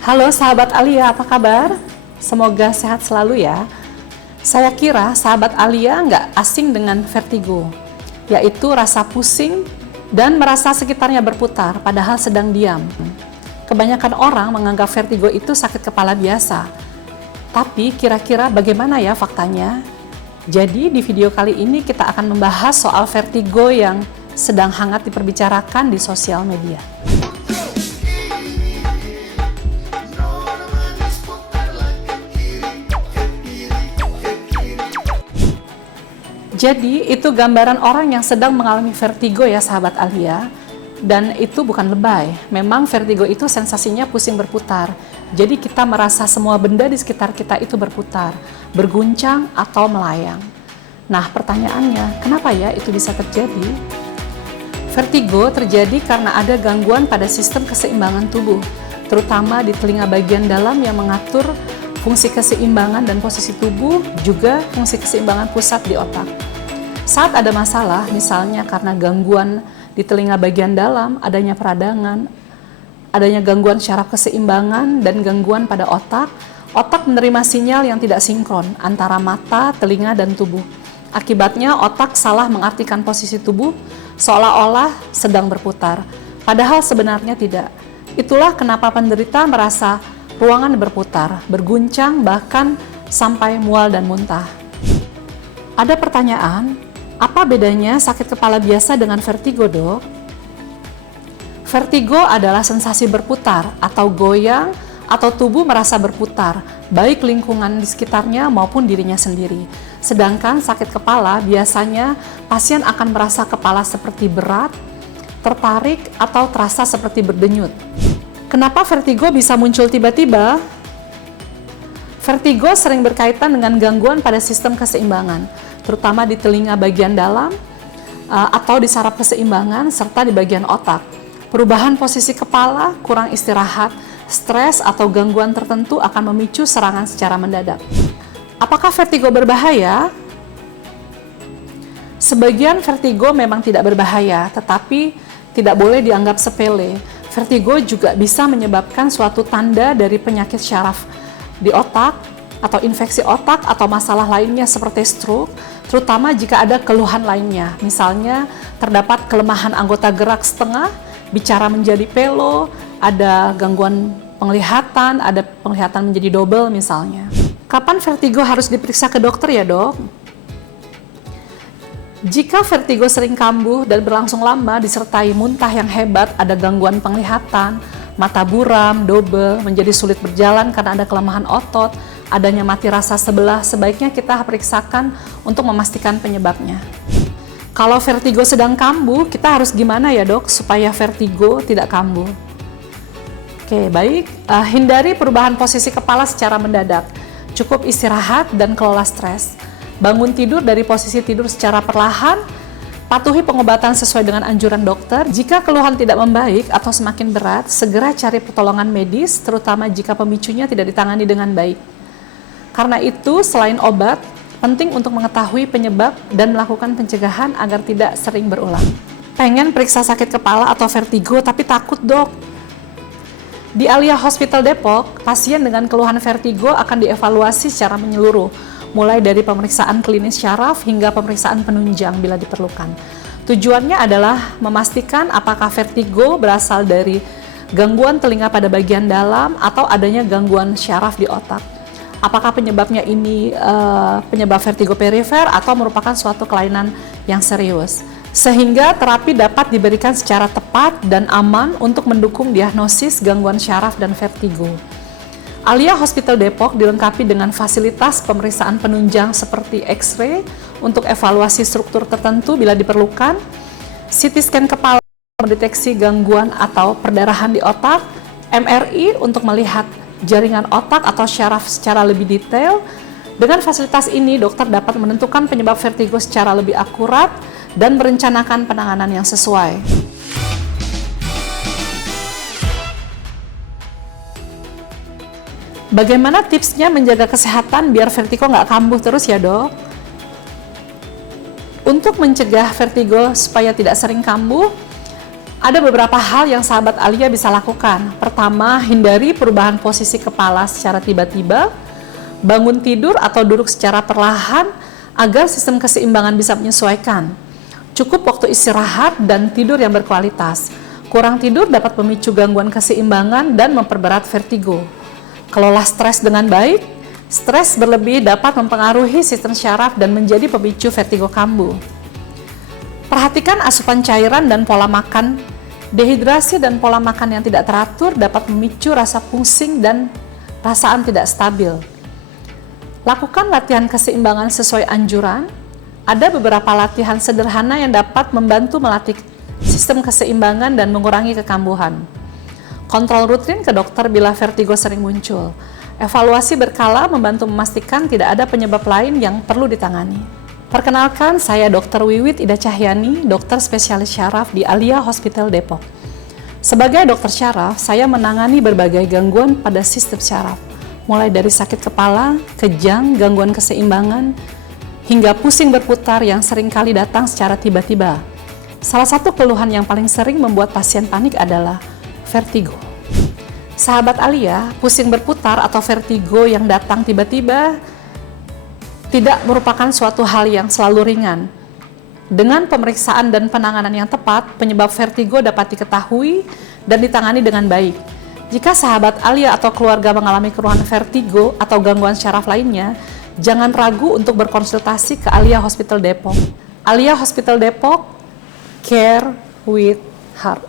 Halo sahabat Alia, apa kabar? Semoga sehat selalu ya. Saya kira sahabat Alia nggak asing dengan vertigo, yaitu rasa pusing dan merasa sekitarnya berputar padahal sedang diam. Kebanyakan orang menganggap vertigo itu sakit kepala biasa. Tapi kira-kira bagaimana ya faktanya? Jadi di video kali ini kita akan membahas soal vertigo yang sedang hangat diperbicarakan di sosial media. Jadi itu gambaran orang yang sedang mengalami vertigo ya sahabat Alia. Dan itu bukan lebay, memang vertigo itu sensasinya pusing berputar. Jadi kita merasa semua benda di sekitar kita itu berputar, berguncang atau melayang. Nah pertanyaannya, kenapa ya itu bisa terjadi? Vertigo terjadi karena ada gangguan pada sistem keseimbangan tubuh, terutama di telinga bagian dalam yang mengatur fungsi keseimbangan dan posisi tubuh, juga fungsi keseimbangan pusat di otak. Saat ada masalah, misalnya karena gangguan di telinga bagian dalam, adanya peradangan, adanya gangguan syaraf keseimbangan, dan gangguan pada otak, otak menerima sinyal yang tidak sinkron antara mata, telinga, dan tubuh. Akibatnya otak salah mengartikan posisi tubuh seolah-olah sedang berputar, padahal sebenarnya tidak. Itulah kenapa penderita merasa ruangan berputar, berguncang, bahkan sampai mual dan muntah. Ada pertanyaan, apa bedanya sakit kepala biasa dengan vertigo, dok? Vertigo adalah sensasi berputar atau goyang atau tubuh merasa berputar, baik lingkungan di sekitarnya maupun dirinya sendiri. Sedangkan sakit kepala biasanya pasien akan merasa kepala seperti berat, tertarik, atau terasa seperti berdenyut. Kenapa vertigo bisa muncul tiba-tiba? Vertigo sering berkaitan dengan gangguan pada sistem keseimbangan, terutama di telinga bagian dalam atau di saraf keseimbangan serta di bagian otak. Perubahan posisi kepala, kurang istirahat, stres atau gangguan tertentu akan memicu serangan secara mendadak. Apakah vertigo berbahaya? Sebagian vertigo memang tidak berbahaya, tetapi tidak boleh dianggap sepele. Vertigo juga bisa menyebabkan suatu tanda dari penyakit syaraf di otak atau infeksi otak atau masalah lainnya seperti stroke, terutama jika ada keluhan lainnya. Misalnya terdapat kelemahan anggota gerak setengah, bicara menjadi pelo, ada gangguan penglihatan, ada penglihatan menjadi double misalnya. Kapan vertigo harus diperiksa ke dokter ya dok? Jika vertigo sering kambuh dan berlangsung lama disertai muntah yang hebat, ada gangguan penglihatan, mata buram, double, menjadi sulit berjalan karena ada kelemahan otot, adanya mati rasa sebelah, sebaiknya kita periksakan untuk memastikan penyebabnya. Kalau vertigo sedang kambuh, kita harus gimana ya dok supaya vertigo tidak kambuh? Oke, baik. Hindari perubahan posisi kepala secara mendadak. Cukup istirahat dan kelola stres. Bangun tidur dari posisi tidur secara perlahan. Patuhi pengobatan sesuai dengan anjuran dokter. Jika keluhan tidak membaik atau semakin berat, segera cari pertolongan medis, terutama jika pemicunya tidak ditangani dengan baik. Karena itu, selain obat, penting untuk mengetahui penyebab dan melakukan pencegahan agar tidak sering berulang. Pengen periksa sakit kepala atau vertigo tapi takut dok? Di Alia Hospital Depok, pasien dengan keluhan vertigo akan dievaluasi secara menyeluruh, mulai dari pemeriksaan klinis syaraf hingga pemeriksaan penunjang bila diperlukan. Tujuannya adalah memastikan apakah vertigo berasal dari gangguan telinga pada bagian dalam atau adanya gangguan syaraf di otak. Apakah penyebabnya ini penyebab vertigo perifer atau merupakan suatu kelainan yang serius. Sehingga terapi dapat diberikan secara tepat dan aman untuk mendukung diagnosis gangguan syaraf dan vertigo. Alia Hospital Depok dilengkapi dengan fasilitas pemeriksaan penunjang seperti X-ray untuk evaluasi struktur tertentu bila diperlukan, CT scan kepala mendeteksi gangguan atau perdarahan di otak, MRI untuk melihat jaringan otak atau syaraf secara lebih detail. Dengan fasilitas ini, dokter dapat menentukan penyebab vertigo secara lebih akurat dan merencanakan penanganan yang sesuai. Bagaimana tipsnya menjaga kesehatan biar vertigo nggak kambuh terus ya dok? Untuk mencegah vertigo supaya tidak sering kambuh, Ada beberapa hal yang sahabat Alia bisa lakukan. Pertama, hindari perubahan posisi kepala secara tiba-tiba, bangun tidur atau duduk secara perlahan agar sistem keseimbangan bisa menyesuaikan. Cukup waktu istirahat dan tidur yang berkualitas. Kurang tidur dapat memicu gangguan keseimbangan dan memperberat vertigo. Kelola stres dengan baik. Stres berlebih dapat mempengaruhi sistem syaraf dan menjadi pemicu vertigo kambuh. Perhatikan asupan cairan dan pola makan. Dehidrasi dan pola makan yang tidak teratur dapat memicu rasa pusing dan perasaan tidak stabil. Lakukan latihan keseimbangan sesuai anjuran. Ada beberapa latihan sederhana yang dapat membantu melatih sistem keseimbangan dan mengurangi kekambuhan. Kontrol rutin ke dokter bila vertigo sering muncul. Evaluasi berkala membantu memastikan tidak ada penyebab lain yang perlu ditangani. Perkenalkan, saya Dr. Wiwit Ida Cahyani, dokter spesialis syaraf di Alia Hospital Depok. Sebagai dokter syaraf, saya menangani berbagai gangguan pada sistem syaraf, mulai dari sakit kepala, kejang, gangguan keseimbangan, hingga pusing berputar yang sering kali datang secara tiba-tiba. Salah satu keluhan yang paling sering membuat pasien panik adalah vertigo. Sahabat Alia, pusing berputar atau vertigo yang datang tiba-tiba tidak merupakan suatu hal yang selalu ringan. Dengan pemeriksaan dan penanganan yang tepat, penyebab vertigo dapat diketahui dan ditangani dengan baik. Jika sahabat Alia atau keluarga mengalami keluhan vertigo atau gangguan syaraf lainnya, jangan ragu untuk berkonsultasi ke Alia Hospital Depok. Alia Hospital Depok, care with heart.